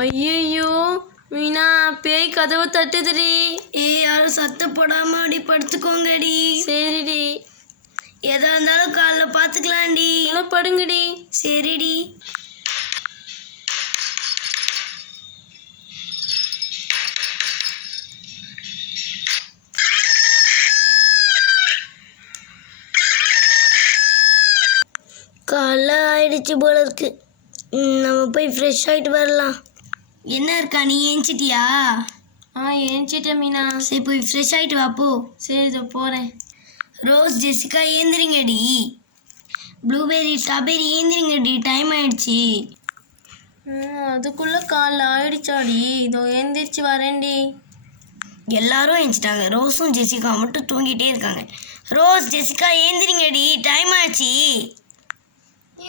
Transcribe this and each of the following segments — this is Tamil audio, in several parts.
ஐயோ மீனா, பேய் கதவை தட்டுதுடி. யாரும் சத்தம் போடாம அப்படி படுத்துக்கோங்கடி. சரிடி. எதா இருந்தாலும் காலைல பார்த்துக்கலாம்டி. படுங்கடி. சரிடி. காலைல ஆயிடுச்சு போல இருக்கு. நம்ம போய் ஃப்ரெஷ் ஆகிட்டு வரலாம். என்ன இருக்கா, நீ ஏஞ்சிட்டியா? ஏஞ்சிட்டேன் மீனா. சரி போய் ஃப்ரெஷ் ஆகிட்டு வாப்போ. சரி இதோ போகிறேன். ரோஸ், ஜெசிகா ஏந்திரிங்கடி. ப்ளூபெர்ரி, ஸ்ட்ராபெர்ரி ஏந்திரிங்கடி, டைம் ஆயிடுச்சு. அதுக்குள்ளே காலைல ஆயிடுச்சாடி? இதோ ஏந்திரிச்சு வரேன்டி. எல்லாரும் ஏஞ்சிட்டாங்க, ரோஸும் ஜெசிகா மட்டும் தூங்கிட்டே இருக்காங்க. ரோஸ், ஜெசிகா ஏந்திரிங்கடி, டைம் ஆயிடுச்சு.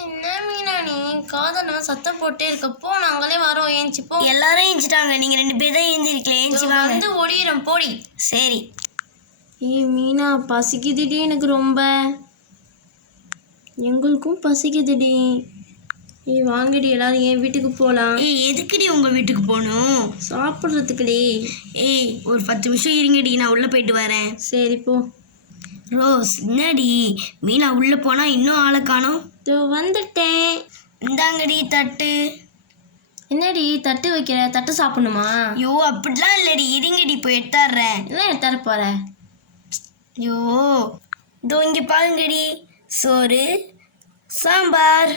என்ன மீனா நீ காதனா சத்தம் போட்டே இருக்கப்போ நாங்களே வரோம், ஏஞ்சிப்போ. எல்லாரும் ஏஞ்சிட்டாங்க, நீங்கள் 2 பேர் தான் ஏந்திரிக்கல. ஏஞ்சி வாங்க. வந்து ஓடிடும் போடி. சரி. மீனா, பசிக்குதுடி எனக்கு ரொம்ப. எங்களுக்கும் பசிக்குதுடி. வாங்கடி எல்லாரும் என் வீட்டுக்கு போகலாம். எதுக்குடி உங்கள் வீட்டுக்கு போகணும்? சாப்பிட்றதுக்குடி. ஒரு 10 நிமிஷம் இருங்கடி, நான் உள்ளே போயிட்டு வரேன். சரி போ. ரோஸ், என்னடி மீனா உள்ளே போனால் இன்னும் ஆளை காணோம்? வந்துட்டேன். இந்தாங்கடி தட்டு. என்னடி தட்டு வைக்கிற? தட்டு சாப்பிடணுமா? ஐயோ அப்படிலாம் இல்லடி, இருங்கடி போய் எடுத்தாடுறேன். என்ன எடுத்தார போற? ஐயோ இதோ இங்கே பாருங்கடி, சோறு சாம்பார்.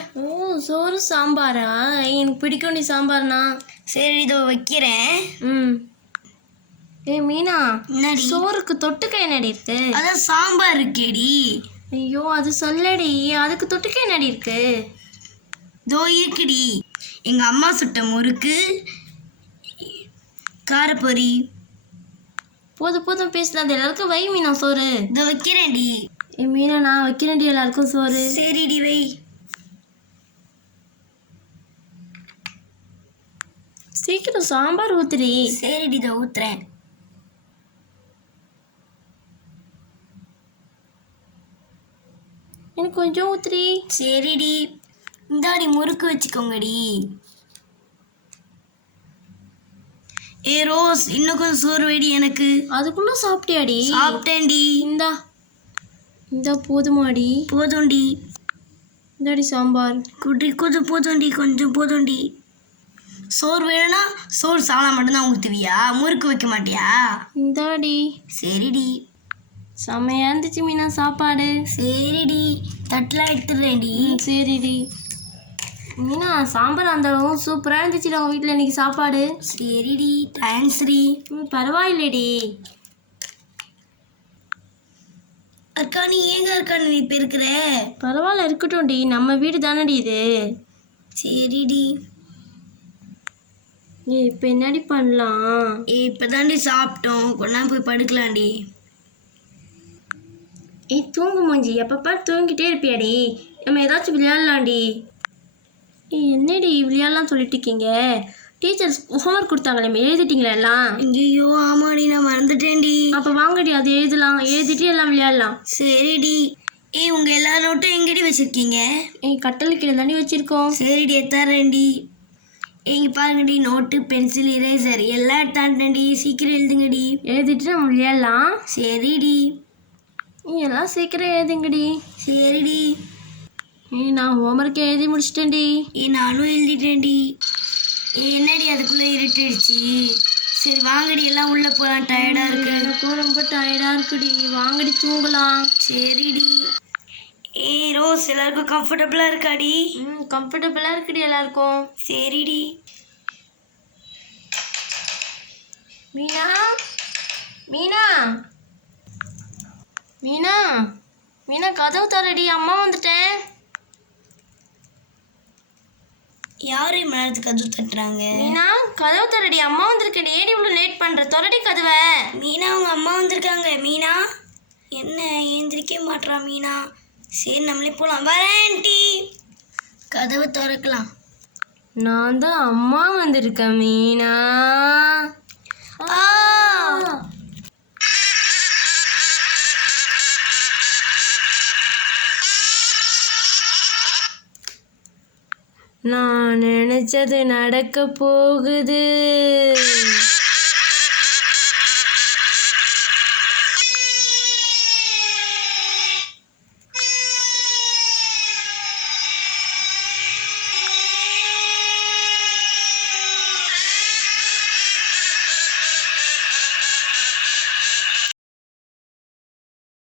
சோறு சாம்பாரா? எனக்கு பிடிக்கும் நீ சாம்பார்னா. சரி இதோ வைக்கிறேன். மீனா, என்னடி சோறுக்கு தொட்டுக்க என்னடி இருக்கு? அதான் சாம்பார் இருக்கேடி. ஐயோ அது சொல்லடி, அதுக்கு தொட்டுக்க என்னடி இருக்கு? இதோ இருக்குடி, எங்கள் அம்மா சுட்ட முறுக்கு, காரப்பொரி. போதும் பேசலாம், எல்லாருக்கும் வை மீனா சோறு. இதோ வைக்கிறேன்டி. மீனா நான் வைக்கிறேன்டி எல்லாருக்கும் சோறு. சரிடி வை. சீக்கிரம் சாம்பார் ஊத்துடி. சரிடி இதோ ஊத்துறேன். எனக்கு கொஞ்சம் ஊத்துடி. சரிடி. இந்தாடி முறுக்கு வச்சுக்கோங்கடி. ரோஸ், இன்னும் கொஞ்சம் சோறு வேடி எனக்கு. அதுக்குள்ள சாப்பிட்டியாடி? சாப்பிட்டேன்டி. இந்தா போதுமாடி? போதும்டி. இந்தாடி சாம்பார். கொஞ்சம் போதும்டி, கொஞ்சம் போதும்டி. சோறு வேணும்னா சோறு சாப்பிட மட்டும்தான் ஊற்றுவியா? முறுக்கு வைக்க மாட்டியா? இந்தாடி. சரிடி. செம்மையா இருந்துச்சு மீனா சாப்பாடு. சரிடி, தட்டெலாம் எடுத்துடுறேன்டி. சரிடி. மீனா சாம்பார் அந்தளவும் சூப்பராக இருந்துச்சுடா உங்கள் வீட்டில் இன்னைக்கு சாப்பாடு. சரிடி, தேங்க்ஸ்டி. பரவாயில்லடி. அக்கா நீ ஏங்க இருக்கா நீ இப்போ இருக்கிற? பரவாயில்ல இருக்கட்டும்டி, நம்ம வீடு தானடி இது. சரிடி. இப்போ என்னடி பண்ணலாம்? இப்போ தாண்டி சாப்பிட்டோம், கொண்டா போய் படுக்கலாம்டி. தூங்கு மூஞ்சி, எப்பப்பா தூங்கிட்டே இருப்பியாடி? நம்ம ஏதாச்சும் விளையாடலாம்டி. என்னடி விளையாடலாம் சொல்லிட்டு இருக்கீங்க? டீச்சர்ஸ் ஹோம்ஒர்க் கொடுத்தாங்களே, எழுதிட்டீங்களா எல்லாம்? ஐயோ ஆமாடி, நான் மறந்துட்டேன்டி. அப்போ வாங்கடி அது எழுதலாம், எழுதிட்டு எல்லாம் விளையாடலாம். சரிடி. உங்கள் எல்லா நோட்டும் எங்கடி வச்சுருக்கீங்க? கட்டளை கீழே தாண்டி வச்சுருக்கோம். சரிடி எடுத்தாரேன்டி. இங்கே பாருங்கடி, நோட்டு பென்சில் இரேசர் எல்லாம் எடுத்தாண்டேன்டி. சீக்கிரம் எழுதுங்கடி. எழுதிட்டு நம்ம விளையாடலாம். சரிடி. எல்லாம் சீக்கிரம் எழுதுங்கடி. சரிடி. நான் ஹோம்ஒர்க் எழுதி முடிச்சிட்டேன்டி. நானும் எழுதிட்டேன்டி. என்னடி அதுக்குள்ளே இருட்டுடுச்சு. சரி வாங்கடி எல்லாம் உள்ளே போகலாம், டயர்டாக இருக்கு. எனக்கும் ரொம்ப டயர்டாக இருக்குடி, வாங்கடி தூங்கலாம். சரிடி. ரோஸ், எல்லாருக்கும் கம்ஃபர்டபுளாக இருக்காடி? கம்ஃபர்டபுளாக இருக்குடி எல்லாருக்கும். சரிடி. மீனா மீனா மீனா மீனா கதவு தரடி, அம்மா வந்துட்டேன். யாரு நேரத்துக்கு கதவு தட்டுறாங்க? மீனா கதவு தரடி, அம்மா வந்திருக்கேன். ஏடி இவ்வளோ லேட் பண்ணுற? தொடடி கதவை. மீனா அவங்க அம்மா வந்திருக்காங்க. மீனா என்ன ஏந்திரிக்க மாட்றா மீனா? சரி நம்மளே போகலாம். வரேன்டி. கதவை திறக்கலாம். நான் தான் அம்மா வந்திருக்கேன் மீனா. நான் நினைச்சது நடக்க போகுது.